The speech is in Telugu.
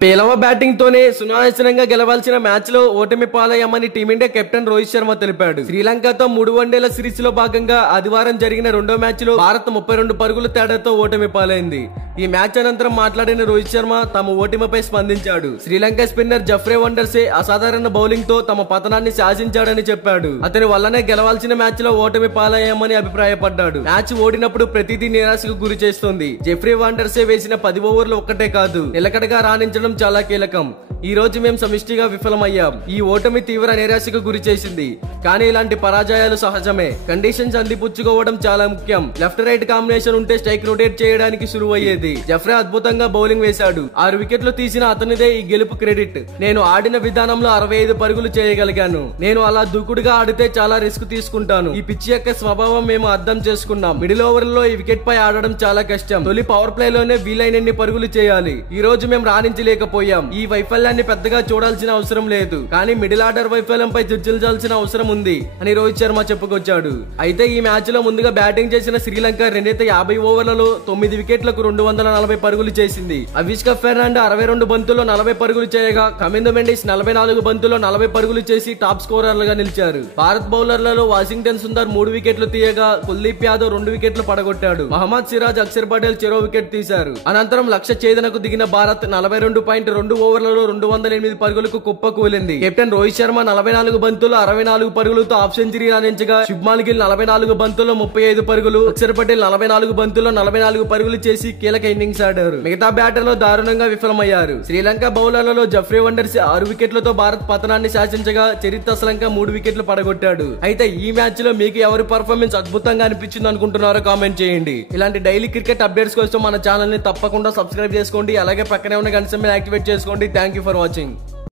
పేలవ బ్యాటింగ్ తోనే సునాయాసంగా గెలవాల్సిన మ్యాచ్ లో ఓటమి పాలయ్యామని టీమిండియా కెప్టెన్ రోహిత్ శర్మ తెలిపాడు. శ్రీలంకతో 3 వన్డేల సిరీస్ లో భాగంగా ఆదివారం జరిగిన రెండో మ్యాచ్ లో భారత్ 32 పరుగుల తేడాతో ఓటమి పాలైంది. ఈ మ్యాచ్ అనంతరం మాట్లాడిన రోహిత్ శర్మ తమ ఓటమిపై స్పందించాడు. శ్రీలంక స్పిన్నర్ జఫ్రే వండర్సే అసాధారణ బౌలింగ్ తో తమ పతనాన్ని శాసించాడని చెప్పాడు. అతని వల్లనే గెలవాల్సిన మ్యాచ్ లో ఓటమి పాలయ్యామని అభిప్రాయపడ్డాడు. మ్యాచ్ ఓడినప్పుడు ప్రతిదీ నిరాశకు గురి చేస్తుంది. జఫ్రే వండర్సే వేసిన 10 ఓవర్లు ఒక్కటే కాదు, నిలకడగా రాణించడం చాలా కీలకం. ఈ రోజు మేము సమిష్టిగా విఫలమయ్యాం. ఈ ఓటమి తీవ్ర నిరాశకు గురి చేసింది. కానీ ఇలాంటి పరాజయాలు సహజమే. కండిషన్స్ అందిపుచ్చుకోవడం చాలా ముఖ్యం. లెఫ్ట్ రైట్ కాంబినేషన్ ఉంటే స్ట్రైక్ రొటేట్ చేయడానికి సులువయ్యేది. జఫ్రే అద్భుతంగా బౌలింగ్ వేశాడు. 6 వికెట్లు తీసిన అతనిదే ఈ గెలుపు క్రెడిట్. నేను ఆడిన విధానంలో 65 పరుగులు చేయగలిగాను. నేను అలా దూకుడుగా ఆడితే చాలా రిస్క్ తీసుకుంటాను. ఈ పిచ్ యొక్క స్వభావం మేము అర్థం చేసుకున్నాం. మిడిల్ ఓవర్ లో ఈ వికెట్ పై ఆడడం చాలా కష్టం. తొలి పవర్ ప్లే లోనే వీలైనన్ని పరుగులు చేయాలి. ఈ రోజు మేము రాణించలేకపోయాం. ఈ వైఫల్యాన్ని పెద్దగా చూడాల్సిన అవసరం లేదు, కానీ మిడిల్ ఆర్డర్ వైఫల్యంపై చర్చించాల్సిన అవసరం ఉంది అని రోహిత్ శర్మ చెప్పుకొచ్చాడు. అయితే ఈ మ్యాచ్ లో ముందుగా బ్యాటింగ్ చేసిన శ్రీలంక 250 ఓవర్లలో 9 వికెట్లకు 240 పరుగులు చేసింది. అవిష్కా ఫెర్నాండో 62 బంతుల్లో 40 పరుగులు చేయగా, కమిందో మెండిస్ 44 బంతుల్లో 40 పరుగులు చేసి టాప్ స్కోరర్లుగా నిలిచారు. భారత్ బౌలర్లలో వాషింగ్టన్ సుందర్ 3 వికెట్లు తీయగా, కుల్దీప్ యాదవ్ 2 వికెట్లు పడగొట్టాడు. మహమ్మద్ సిరాజ్, అక్షర్ పటేల్ చెరో వికెట్ తీశారు. అనంతరం లక్ష్య ఛేదనకు దిగిన భారత్ 42.2 ఓవర్లలో 208 పరుగులకు కుప్పకూలింది. కెప్టెన్ రోహిత్ శర్మ 44 బంతుల్లో 64 పరుగులతో హాఫ్ సెంచరీ రాణించగా, శుభ్మాన్ గిల్ 44 బంతుల్లో 35 పరుగులు, అక్షర్ పటేల్ 44 బంతుల్లో 44 పరుగులు చేసి కీలక ఇన్నింగ్స్ ఆడారు. మిగతా బ్యాటర్లు దారుణంగా విఫలమయ్యారు. శ్రీలంక బౌలర్లలో జఫ్రే వండర్స్ 6 వికెట్లతో భారత్ పతనాన్ని శాసించగా, చరిత్ర అసలంక 3 వికెట్లు పడగొట్టాడు. అయితే ఈ మ్యాచ్ లో మీకు ఎవరి పర్ఫార్మెన్స్ అద్భుతంగా అనిపించింది అనుకుంటున్నారో కామెంట్ చేయండి. ఇలాంటి డైలీ క్రికెట్ అప్డేట్స్ కోసం మన ఛానల్ ని తప్పకుండా సబ్స్క్రైబ్ చేసుకోండి. అలాగే పక్కనే ఉన్న గంట సింబల్ యాక్టివేట్ చేసుకోండి. Thank you for watching.